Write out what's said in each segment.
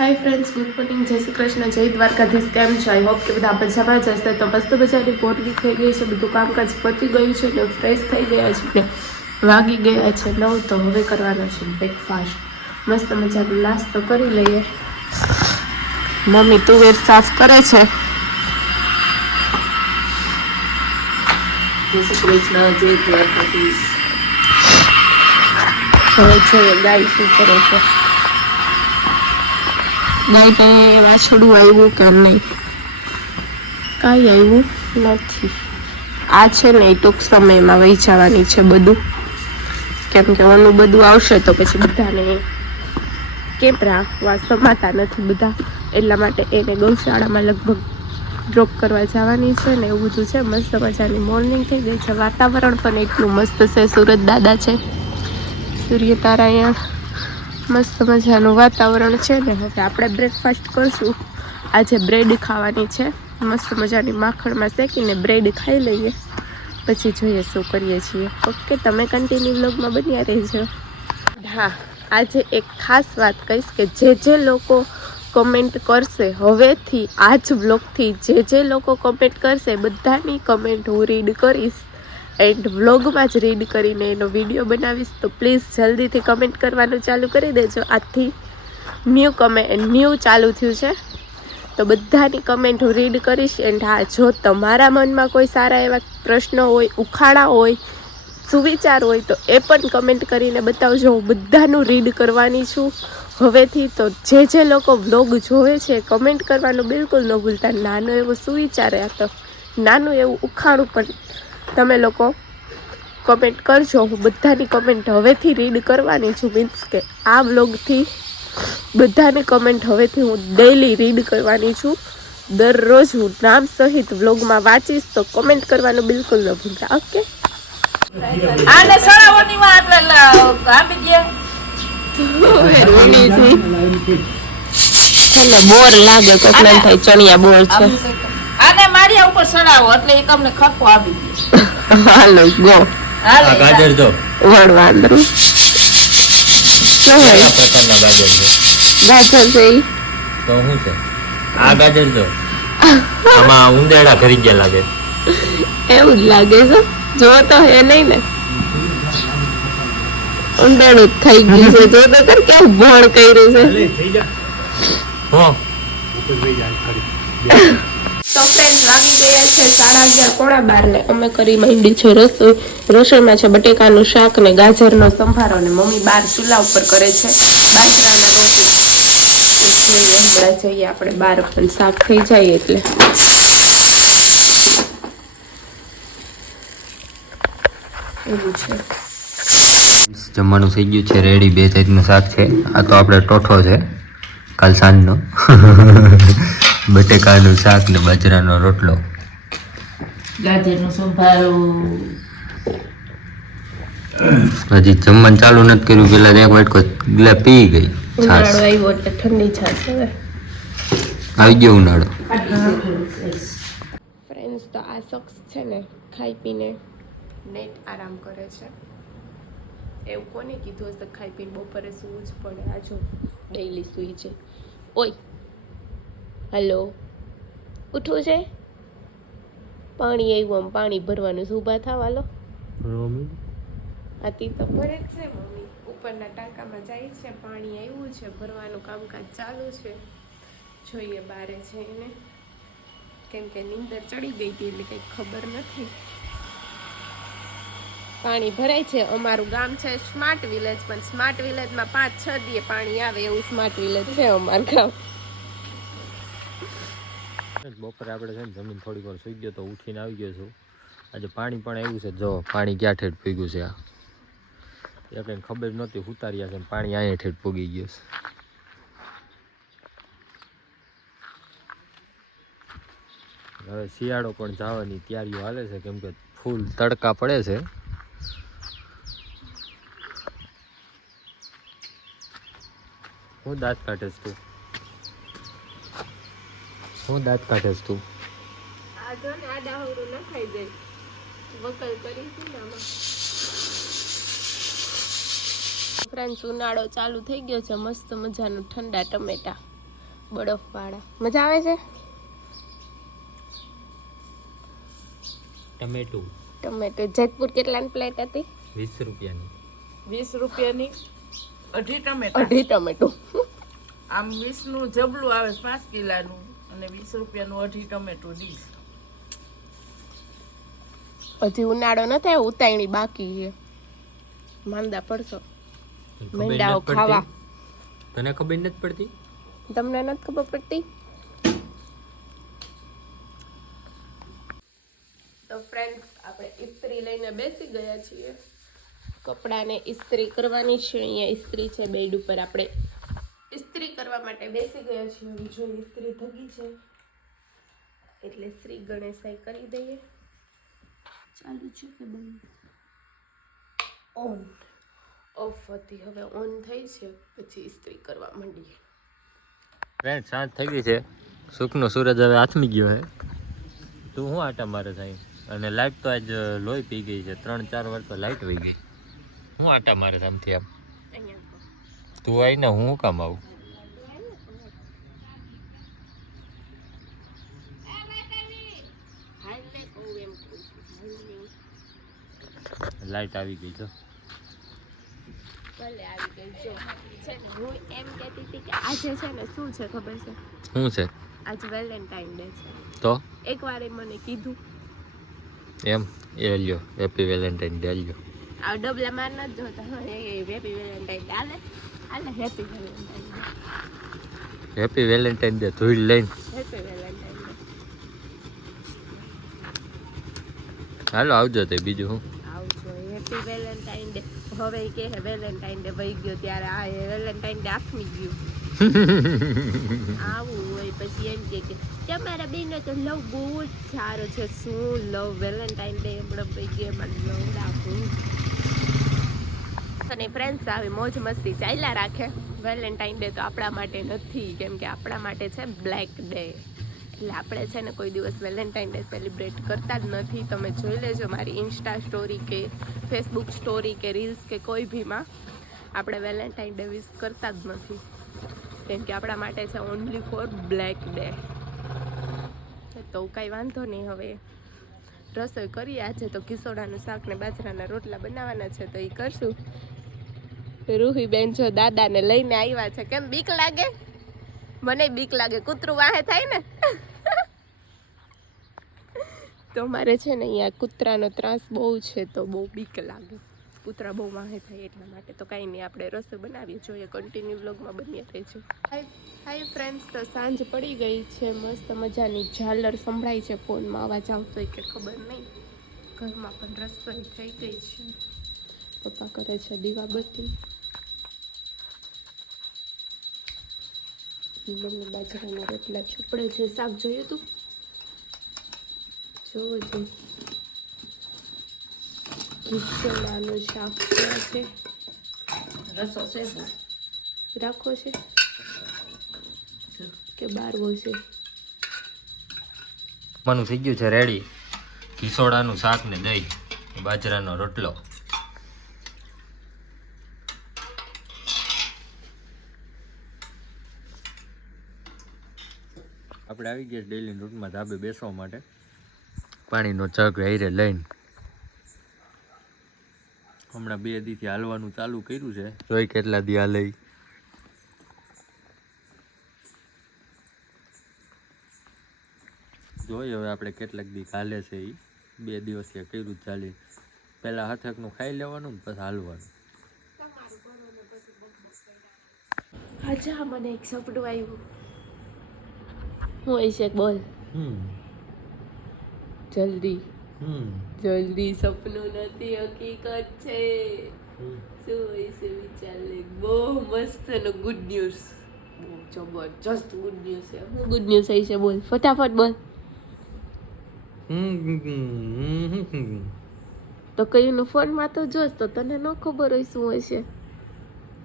Hi friends, good morning, जय श्री कृष्ण, जय द्वारकाधीश। केम छो? आई होप કે બધા મજામાં જ હશે। તો મસ્ત મજાની મોર્નિંગ થઈ ગઈ છે, બધું કામકાજ પતી ગયું છે ને ફ્રેશ થઈ ગયા છે ને વાગી ગયા છે 9। તો હવે કરવાનો છે બ્રેકફાસ્ટ। મસ્ત મજાનો નાસ્તો કરી લઈએ। મમ્મી તુવેર સાફ કરે છે। જય શ્રી કૃષ્ણ, જય દ્વારકાધીશ। હવે જોઈએ ગાય શું કરે છે। ગાયને વાછડું આવ્યું કે નહીં? કાંઈ આવ્યું નથી। આ છે ને એ ટૂંક સમયમાં વહી જવાની છે બધું, કેમ કે ઓનું બધું આવશે તો પછી બધાને કેપરા સમાતા નથી બધા, એટલા માટે એને ગૌશાળામાં લગભગ ડ્રોપ કરવા જવાની છે ને એવું બધું છે। મસ્ત મજાની મોર્નિંગ થઈ ગઈ છે, વાતાવરણ પણ એટલું મસ્ત છે। સુરત દાદા છે, સૂર્યનારાયણ, મસ્ત મજાનું વાતાવરણ છે ને। હવે આપણે બ્રેકફાસ્ટ કરશું। આજે બ્રેડ ખાવાની છે, મસ્ત મજાની માખણમાં શેકીને બ્રેડ ખાઈ લઈએ, પછી જોઈએ શું કરીએ છીએ। ઓકે, તમે કન્ટિન્યુ વ્લોગમાં બન્યા રહેજો। હા, આજે એક ખાસ વાત કહીશ કે જે લોકો કમેન્ટ કરશે, હવેથી આ જ વ્લોગથી જે લોકો કમેન્ટ કરશે બધાની કમેન્ટ હું રીડ કરીશ એન્ડ વ્લોગમાં જ રીડ કરીને એનો વિડીયો બનાવીશ। તો પ્લીઝ જલ્દીથી કમેન્ટ કરવાનું ચાલુ કરી દેજો। આજથી ન્યૂ ચાલુ થયું છે, તો બધાની કમેન્ટ હું રીડ કરીશ। એન્ડ હા, જો તમારા મનમાં કોઈ સારા એવા પ્રશ્નો હોય, ઉખાણા હોય, સુવિચાર હોય તો એ પણ કમેન્ટ કરીને બતાવજો। હું બધાનું રીડ કરવાની છું હવેથી। તો જે લોકો વ્લોગ જોવે છે કમેન્ટ કરવાનું બિલકુલ ન ભૂલતા। નાનો એવો સુવિચાર હતો, નાનું એવું ઉખાણું પણ તમે લોકો કમેન્ટ કરજો। હું બધાની કમેન્ટ હવેથી રીડ કરવાની છું, મીન્સ કે આ વ્લોગથી બધાની કમેન્ટ હવેથી હું ડેઈલી રીડ કરવાની છું। દરરોજ હું નામ સહિત વ્લોગમાં વાંચીશ, તો કમેન્ટ કરવાનું બિલકુલ ન ભૂલતા। ઓકે, આને સળાવવાની વાત આપી દે એટલે બોર લાગે કોકને થાય ચણિયા બોર છે। આને મારી ઉપર સળાવો એટલે એ તમને ખરકો આપી દે। હાલો ગો, હાલો ગાજર જો વળવાંદરું કયા પ્રકારના ગાજર છે? ગાજર છે ઈ તો શું છે આ ગાજર જો આમાં ઉંદેડા ઘરી ગયા લાગે, એવું જ લાગે છે। જો તો હે નહીં ને, ઉંદેડું જ થઈ ગયું છે। જો તો કર કેવું ભણ કર્યું છે। થઈ જા હો તો ફ્રેન્ડ વાગી ગયા છે 11:30 પોણા 12 ને અમે કરી માંડી છે રસોઈ। રસોઈમાં છે બટેકાનું શાક ને ગાજરનો સંભારો, ને મમ્મી બહાર ચૂલા ઉપર કરે છે બાજરાના રોટલા। તો જોઈએ હમણાં જઈએ આપણે બહાર, પણ શાક થઈ જાય એટલે એવું છે। જમવાનું થઈ ગયું છે રેડી। 2 જાતનું શાક છે। આ તો આપણે ટોઠો છે કાલ સાંજનો બટેકાનું શાક ને બાજરાનો રોટલો, ગાજરનો સંભારો। હજી જમવાનું ચાલુ નથી કર્યું, પેલા એક વાટકો ગ્લા પી ગઈ છાશ। ઉનાળો આવ્યો એટલે ઠંડી છાશ હવે આવી ગયો ઉનાળો। ફ્રેન્ડ્સ, તો આ શખ્સ છે ને ખાઈ પીને નેટ આરામ કરે છે। એવું કોને કીધું હશે ખાઈ પીને બપોરે સૂવું જ પડે? આ જો ડેઈલી સૂઈ છે। ઓય હલો, ઉઠવું છે? પાણી આવ્યું, આમ પાણી ભરવાનું છે, ઊભા થાવ હાલો। આ તી તો ભરે જ છે મમ્મી, ઉપરના ટાંકામાં જાય છે, પાણી આવ્યું છે, ભરવાનું કામકાજ ચાલુ છે। જોઈએ બારે જઈને, કેમ કે નીંદર ચડી ગઈ હતી એટલે કંઈ ખબર નથી। પાણી ભરાય છે। અમારું ગામ છે સ્માર્ટ વિલેજ, પણ સ્માર્ટ વિલેજમાં 5-6 દીએ પાણી આવે એવું સ્માર્ટ વિલેજ છે અમારું ગામ। બપોરે આપણે છે ને જમીન થોડીક વાર સુઈ ગયો તો ઉઠીને આવી ગયો છું। આજે પાણી પણ આવ્યું છે, જો પાણી ક્યાં ઠેઠ ભેગું છે। આ આપણે ખબર નહોતી ઉતાર્યા છે, પાણી અહીંયા ઠેઠ પોગી ગયું છે। હવે શિયાળો પણ જવાની તૈયારીઓ હાલે છે, કેમ કે ફૂલ તડકા પડે છે। હું દાંત કાઢેસ તું? હું દાંત કાઢેસ તું? આ જો ને આ ડાહુરું ન ખાઈ જાય, વકલ કરી હતી ને આમાં। ફ્રેન્ડ્સ, ઉનાળો ચાલુ થઈ ગયો છે, મસ્ત મજાનું ઠંડા ટમેટા બરફવાળા મજા આવે છે. ટમેટો જેતપુર કેટલાની પ્લેટ હતી? 20 રૂપિયાની. 20 રૂપિયાની અઢી ટમેટા. અઢી ટમેટો. આમ 20 નું જબલું આવે 5 કિલાનું અને 20 રૂપિયાનું અઢી ટમેટું ડીશ. હજી ઉનાળો ન થાય, ઉતાયણી બાકી છે. માંદા પડશો મેંડાઓ ખાવા. તને ખબર નથી પડતી? તમને નથી ખબર પડતી? તો ફ્રેન્ડ્સ, આપણે ઇસ્ત્રી લઈને બેસી ગયા છીએ. કપડાને ઇસ્ત્રી કરવાની છે. અહીંયા ઇસ્ત્રી છે બેડ ઉપર. આપણે ઇસ્ત્રી કરવા માટે બેસી ગયા છીએ. હવે જો ઇસ્ત્રી થકી છે એટલે શ્રી ગણેશાઈ કરી દઈએ. ચાલુ છે કે બંધ? ઓન. ઓફ હતી, હવે ઓન થઈ છે. પછી ઇસ્ત્રી કરવા માંડીએ. ફ્રેન્ડ, સાંજ થઈ ગઈ છે. સુખનો સૂરજ હવે આથમી ગયો છે. તું શું આટા મારે થાય? અને લાઈટ તો આજ લોહી પી ગઈ છે. 3-4 વાર તો લાઈટ વહી ગઈ. હું આટા મારે આમથી આમ? તું આવીને હું કામ આવું? લાઈટ આવી ગઈ છે. ભલે આવી ગઈ. જો છે ને, હું એમ કહેતી હતી કે આજે છે ને શું છે ખબર છે? શું છે? આજે વેલેન્ટાઇન ડે છે. તો એકવાર મને કીધું એમ એ લ્યો, હેપી વેલેન્ટાઇન ડે લ્યો. આ ડબલા માર નથી જોતા. Happy Valentine day. હાલે happy Valentine day. Happy Valentine day ધૂળ લઈને. Happy Valentine day. હાલો આવજો તે. બીજું શું? આવજો. Happy Valentine day. હવે કે હે વેલેન્ટાઇન ડે વહી ગયો ત્યારે આ વેલેન્ટાઇન ડે આથમી ગયું. આવું હોય પછી એમ કે તમારા બેનો તો લવ બહુ જ સારો છે. શું લવ? વેલેન્ટાઇન ડે હમણાં વહી ગયો, એમાં લવ રાખું. અને ફ્રેન્ડ્સ આવી મોજ મસ્તી ચાલ્યા રાખે. વેલેન્ટાઇન ડે તો આપણા માટે નથી, કેમ કે આપણા માટે છે બ્લેક ડે. એટલે આપણે છે ને કોઈ દિવસ વેલેન્ટાઇન ડે સેલિબ્રેટ કરતા જ નથી. તમે જોઈ લેજો મારી ઇન્સ્ટા સ્ટોરી કે ફેસબુક સ્ટોરી કે રીલ્સ કે કોઈ ભીમાં આપણે વેલેન્ટાઇન ડે વિશ કરતા જ નથી, કેમ કે આપણા માટે છે ઓનલી ફોર બ્લેક ડે. તો કાંઈ વાંધો નહીં. હવે રસોઈ કરીએ. આજે તો કિસોડાનું શાક ને બાજરાના રોટલા બનાવવાના છે, તો એ કરશું. રૂહીબેન જો દાદાને લઈને આવ્યા છે. કેમ બીક લાગે? મને બીક લાગે. કૂતરું વાહે થાય ને તો મારે છે ને અહીંયા કૂતરાનો ત્રાસ બહુ છે, તો બહુ બીક લાગે. કૂતરા બહુ વાહે થાય એટલા માટે. તો કાંઈ નહીં, આપણે રસોઈ બનાવીએ. જોઈએ કન્ટિન્યુ વ્લોગમાં બની રહીશું. હાય ફ્રેન્ડ્સ, તો સાંજ પડી ગઈ છે. મસ્ત મજાની ઝાલર સંભળાય છે. ફોનમાં અવાજ આવતો હોય કે ખબર નહીં. ઘરમાં પણ રસોઈ થઈ ગઈ છે. પપ્પા કરે છે દીવાબત્તી. મમ્મી બાજરાના રોટલા ચોપડે છે. શાક જોયું તું? જોવો જો ખીચડાનું શાક છે. રસો છે રાખો છે કે બારવો છે? મનું થઈ ગયું છે રેડી. કિસોડાનું શાક ને દહીં, બાજરાનો રોટલો. આપણે આવી ગયા ડેલી રૂટમાં ધાબે બેસવા માટે. પાણીનો જગ હારે લઈને હમણાં 2 દીથી હાલવાનું ચાલુ કર્યું છે. જોઈ કેટલા દી હાલે. જોઈ હવે આપણે કેટલાક દી હાલે છે. એ 2 દિવસે કર્યું જ ચાલે. પહેલાં હાથકનું ખાઈ લેવાનું ને પછી હાલવાનું. અચ્છા, મને એક સપનું આવ્યું. હું હશે બોલ જલ્દી. જલ્દી. સપનું નથી, હકીકત છે. શું હોય છે વિચાર લે. બહુ મસ્ત નો ગુડ ન્યૂઝ. બહુ જબરજસ્ત ગુડ ન્યૂઝ છે. હું ગુડ ન્યૂઝ આવી છે બોલ, ફટાફટ બોલ. તો કયું ફોનમાં તો જોશ, તો તને ન ખબર હોય શું હશે.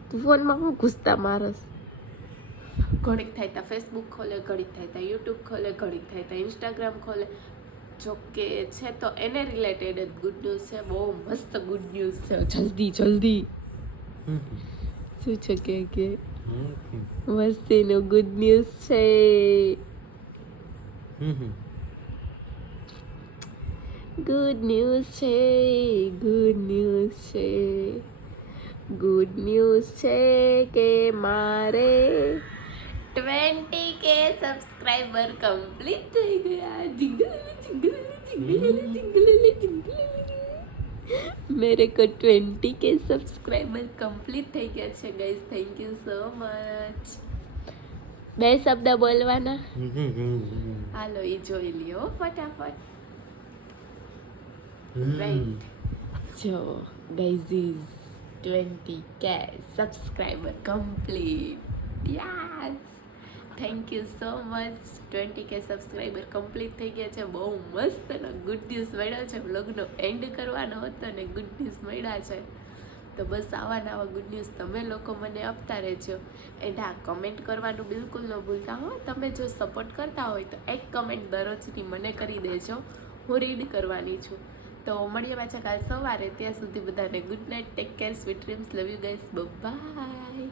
તું ફોનમાં હું ઘૂસતા મારસ. ઘડીક થાય તા ફેસબુક ખોલે, ઘડીક થાય તા યુટ્યુબ ખોલે, ઘડીક થાય તા ઇન્સ્ટાગ્રામ ખોલે. જોકે છે તો એને રિલેટેડ જ ગુડ ન્યૂઝ છે. બહુ મસ્ત ગુડ ન્યૂઝ છે. જલ્દી જલ્દી. શું છે કે મસ્તીનો ગુડ ન્યૂઝ છે. ગુડ ન્યૂઝ છે, ગુડ ન્યૂઝ છે, ગુડ ન્યૂઝ છે કે મારે 20K સબસ્ક્રાઇબર કમ્પ્લીટ થઈ ગયા. Jingle jingle jingle jingle jingle. मेरे को 20K સબસ્ક્રાઇબર કમ્પ્લીટ થઈ ગયા છે guys. Thank you so much. 2 શબ્દ બોલવાના. હાલો એ જોઈ લ્યો ફટાફટ. રાઈટ. જો guys is 20K subscriber complete. Yes, thank you so much. 20K subscriber complete થઈ ગયા છે. બહુ મસ્ત અને ગુડ ન્યૂઝ મળ્યો છે. વ્લોગનો એન્ડ કરવાનો હતો અને ગુડ ન્યૂઝ મળ્યા છે. તો બસ આવા નવા ગુડ ન્યૂઝ તમે લોકો મને આપતા રહેજો. એન્ડ હા, કમેન્ટ કરવાનું બિલકુલ ન ભૂલતા હો. તમે જો સપોર્ટ કરતા હોય તો એક કમેન્ટ દરરોજની મને કરી દેજો. હું રીડ કરવાની છું. તો મળીએ પાછા કાલ સવારે. ત્યાં સુધી બધાને good night, take care, sweet dreams, love you guys, by.